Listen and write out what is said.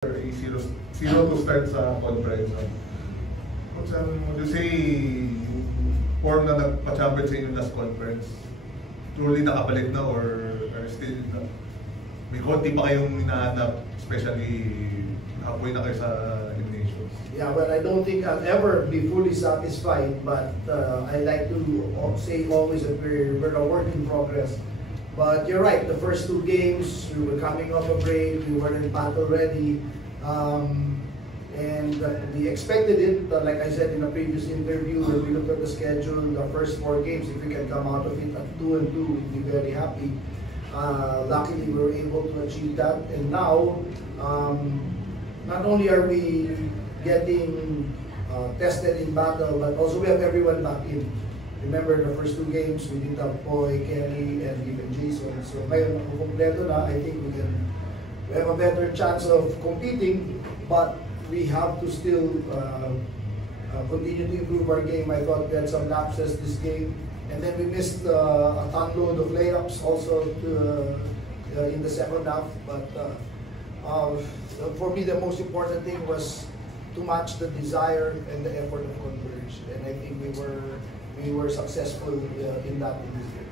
0 to start sa conference. Would you say form na nagpa-champion sa inyong last conference, truly nakabalik na or still may konti pa kayong hinahanap, especially halfway na kayo sa eliminations? Yeah, well, I don't think I'll ever be fully satisfied, but I like to say always that we're a work in progress. But you're right, the first two games, we were coming off a break, we were in battle ready, and we expected it, like I said in a previous interview, when we looked at the schedule, the first 4 games, if we can come out of it at 2-2, we'd be very happy. Luckily, we were able to achieve that, and now, not only are we getting tested in battle, but also we have everyone back in. Remember, the first 2 games, we didn't have Poy, Kenny, and even Jason. So ngayon, kompleto na, I think we have a better chance of competing, but we have to still continue to improve our game. I thought we had some lapses this game, and then we missed a ton load of layups also in the second half. But for me, the most important thing was to match the desire and the effort of Converge, and I think we were successful in that in this game.